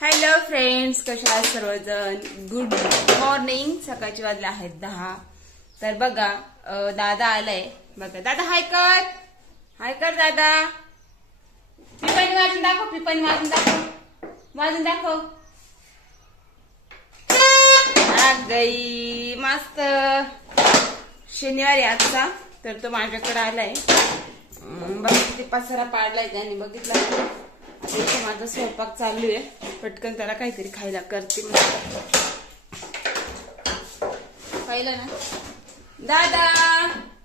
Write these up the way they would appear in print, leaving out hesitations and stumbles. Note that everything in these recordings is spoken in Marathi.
हॅलो फ्रेंड्स, कशा आहात सर्वजण? Good morning. सकाळचे वाजले आहेत 10. तर बघा दादा आलाय. बघा दादा, हाय कर, हाय कर दादा. पिपाणी वाजून दाखव, पिपाणी वाजून दाखव, वाजून दाखव. गई मस्त. शनिवारी आजचा, तर तो माझ्याकडे आलाय. बघा किती पसारा पाडलाय त्याने, बघितला. आता इथे माझा स्वयंपाक चालू आहे. पटकन त्याला काहीतरी खायला करते. पाहिलं ना दादा,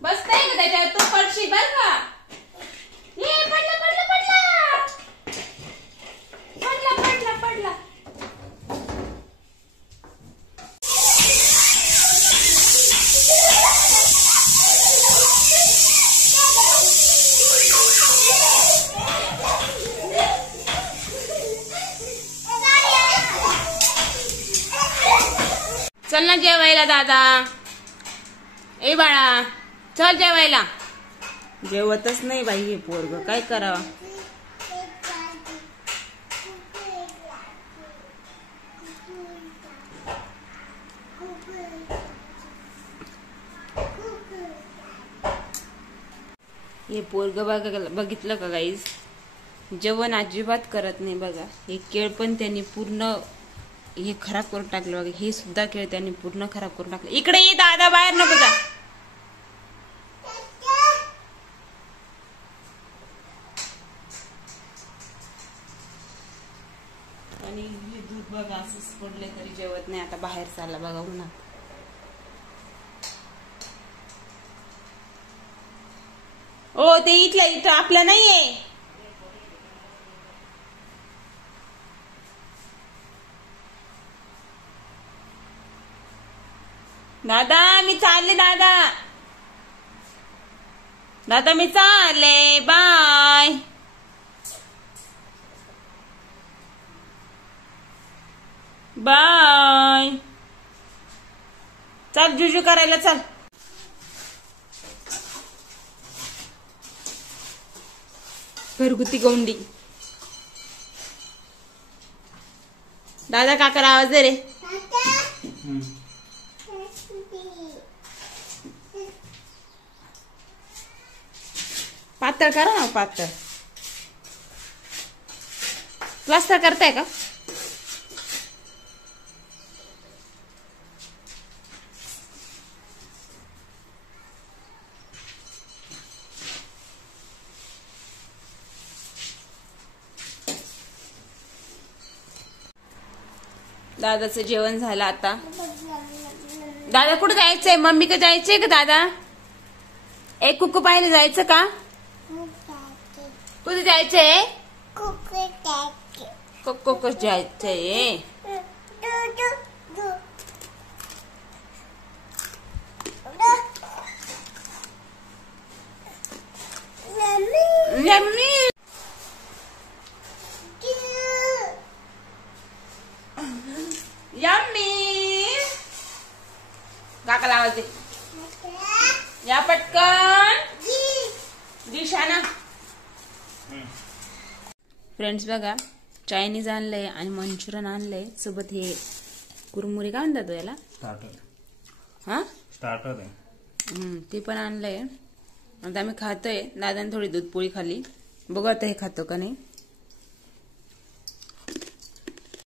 बसताय का त्याच्यावर? तू पडशी बर का. ये पडला पडला पडला पडला पडला पडला. चल ना जेवायला दादा. ए बाळा, चल जेवायला. जेवतच नाही बाई हे पोरग, काय करावं. हे पोरग बघितलं का गाईज, जेवण अजिबात करत नाही. बघा हे केळ पण त्यांनी पूर्ण हे खराब करून टाकलं. बघा हे सुद्धा केळ त्यांनी पूर्ण खराब करून टाकलं. इकडे ये दादा, बाहेर नको जा. आणि हे दूध बघा असंच पडले तरी जेवत नाही. आता बाहेर चालला बघा उन्हात. ओ ते इथलं आपलं नाहीये. दादा मी चालले, दादा दादा मी चालले, बाय. बाय. चल जुजू करायला चल. घरगुती गौंडी. दादा काकर आवाज दे रे. पातळ करा ना, पातळ. प्लास्टर करताय का? दादाचं जेवण झालं आता. दादा कुठे जायचंय? मम्मी का जायचंय का दादा? एक कुकू पाहायला जायचं का? कुठे जायचंय? कोको जायचंय. यम्मी. काकाला आवाज दे. या पटकन दिशाना. फ्रेंड्स बघा, चायनीज आणलंय आणि मंचुरियन आणलंय. सोबत हे कुरमुरे काय म्हणतात याला? स्टार्टर आहे. ते पण आणलंय. आता आम्ही खातोय. दादाने थोडी दूध पोळी खाली. बघू आता हे खातो का नाही.